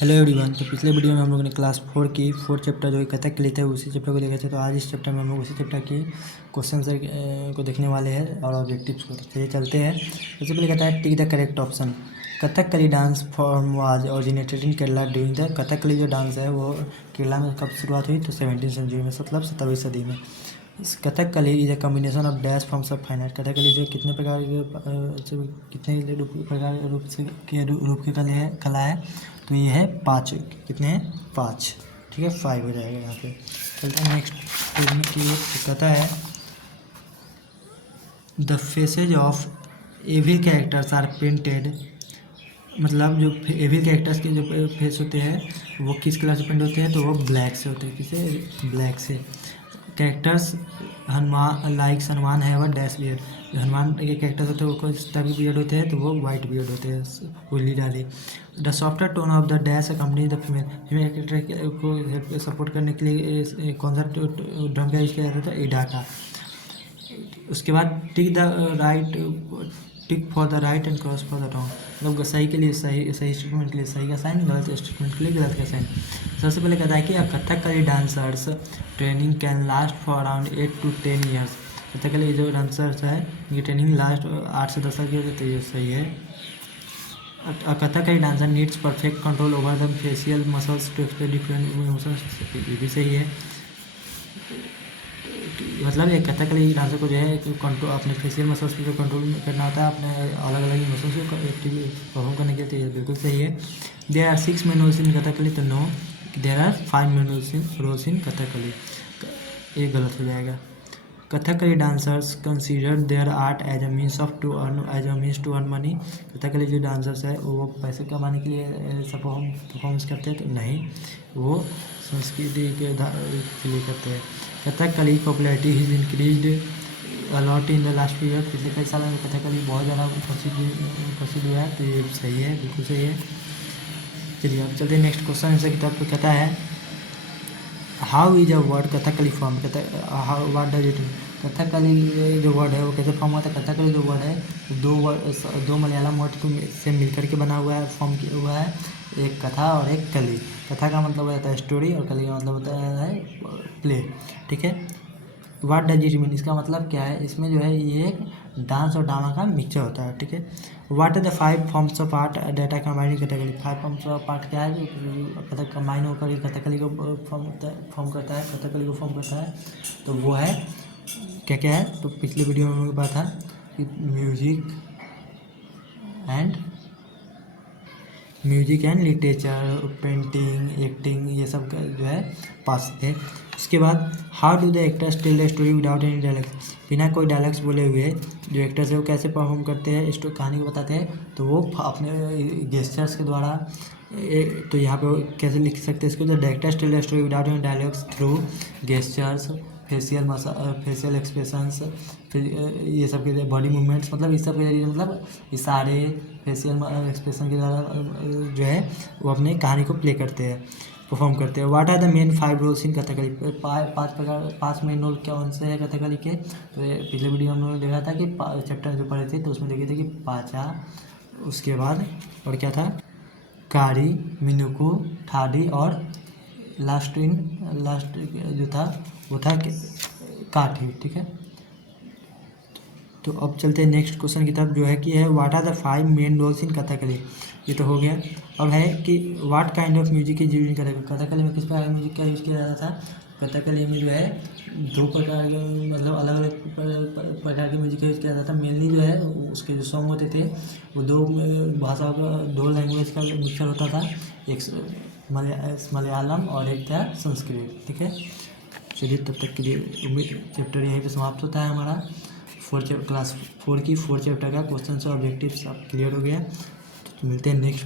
Hello everyone. तो पिछले video में हम लोगों ने क्लास 4 की 4 चैप्टर जो कथक के लिए थे उसी चैप्टर को देखे थे। तो आज इस चैप्टर में हम लोग उसी चैप्टर की क्वेश्चन आंसर को देखने वाले हैं और ऑब्जेक्टिव्स को। चलिए चलते हैं। सबसे पहले कहता है tick the correct option. Kathakali dance form was originated in Kerala during the. Kathakali जो डांस है वो केरला में कब शुरुआत हुई? तो 17वीं सेंचुरी में, मतलब 17वीं सदी में। Kathakali is a combination of dash forms of fine art. Kathakali जो कितने प्रकार के कितने प्रकार रूप से के रूप की कला है? तो ये है 5। कितने हैं? 5। ठीक है, 5 हो जाएगा यहाँ पे। चलते हैं नेक्स्ट पेज में कि कहता है the faces of evil characters are painted. मतलब जो एविल कैरेक्टर्स के जो फेस होते हैं वो किस कलर से पेंट होते हैं? तो वो ब्लैक से होते हैं। किसे? ब्लैक से। कैरेक्टर्स हनुमान लाइक्स हनुमान है वह डैश बियर्ड। जो हनुमान के कैरेक्टर्स होते हैं वो किस टाइप के बियर्ड होते हैं? तो वो वाइट बियर्ड होते हैं, ओली डाली। The software tone of the dash company the female character को सपोर्ट करने के लिए कौन सा ड्रम का यूज किया जाता था? ईडा का। उसके बाद tick for the right and cross for the wrong. मतलब सही के लिए सही स्टेटमेंट के लिए सही का साइन, गलत स्टेटमेंट के लिए गलत का साइन। सबसे पहले कहता है कि Kathakali dancers training can last for around 8 to 10 years. Kathakali जो डांसर्स है ये ट्रेनिंग लास्ट 8 से 10 साल की होती है, तो ये सही है। Kathakali dancer needs perfect control over the facial muscles to express different emotions, ये भी सही है। मतलब एक कथकली डांसर को जो है कंट्रोल अपने फेशियल मसल्स पे जो कंट्रोल करना होता है अपने अलग अलग इमोशंस को एक्टिवली परफॉर्म करने के लिए, बिल्कुल सही है। There are 6 main roles in Kathakali, तो no. There are 5 main roles in Kathakali, ये गलत हो जाएगा। Kathakali dancers consider their art as a means to earn money. Kathakali जो डांसर्स है वो पैसे कमाने के लिए परफॉर्मेंस करते हैं, तो नहीं, वो संस्कृति के लिए करते हैं। Kathakali popularity is increased a lot in the last year. पिछले कई सालों में कथकली बहुत ज़्यादा प्रसिद्ध हुआ है, तो ये सही है, बिल्कुल सही है। चलिए अब चलते हैं नेक्स्ट क्वेश्चन आंसर की तरफ। तो कहता है how is a word Kathakali form. How what does it mean. Kathakali जो वर्ड है वो कैसे फॉर्म होता है? कथकली जो वर्ड है दो मलयालम वर्ड से मिलकर के बना हुआ है, फॉर्म किया हुआ है। एक कथा और एक कली। कथा का मतलब होता है स्टोरी और कली का मतलब होता है प्ले। ठीक है। व्हाट डज इट मीन, इसका मतलब क्या है? इसमें जो है ये डांस और ड्रामा का मिक्सचर होता है। ठीक है। What are the 5 forms of art that are combined Kathakali. 5 forms of art क्या है जो कथक कंबाइन होकर कथकली को फॉर्म करता है, कथकली को फॉर्म करता है? तो वो है क्या क्या है? तो पिछले वीडियो में हम लोग बात था कि music and literature, painting, acting, ये सब का जो है पास थे। उसके बाद how do the actors tell the story without any dialogues. बिना कोई डायलॉग्स बोले हुए जो एक्टर्स है वो कैसे परफॉर्म करते हैं, कहानी को बताते हैं? तो वो अपने गेस्चर्स के द्वारा। तो यहाँ पे कैसे लिख सकते हैं इसको? The directors tell the story without any dialogues through gestures, facial expressions, फिर ये सब के बॉडी मूवमेंट्स, मतलब इस सब के जरिए, मतलब इशारे, फेशियल एक्सप्रेशन के द्वारा जो है वो अपने कहानी को प्ले करते हैं, परफॉर्म करते हैं। What are the main 5 roles in Kathakali. 5 main role कौन से हैं कथकली के? तो पिछले वीडियो में हम लोगों ने देखा था कि चैप्टर जो पढ़े थे तो उसमें देखे थे कि पाचा, उसके बाद और क्या था? कारी, मिनुकू, ठाडी और लास्ट जो था वो था काठी। ठीक है। तो अब चलते हैं नेक्स्ट क्वेश्चन की तरफ, जो है कि है what are the 5 main roles in Kathakali. ये तो हो गया। अब है कि what kind of music is use in Kathakali. Kathakali में किस प्रकार के म्यूजिक का यूज़ किया जाता था? कथकली में जो है 2 प्रकार के, मतलब अलग अलग प्रकार के म्यूजिक का यूज़ किया जाता था। मेनली जो है उसके जो सॉन्ग होते थे वो 2 भाषा का, 2 लैंग्वेज का मिक्सचर होता था। एक मलयालम और एक था संस्कृत। ठीक है। चलिए तब तक के लिए चैप्टर यहीं पे समाप्त होता है हमारा। क्लास 4 की 4 चैप्टर का क्वेश्चन और ऑब्जेक्टिव्स सब क्लियर हो गया। तो मिलते हैं नेक्स्ट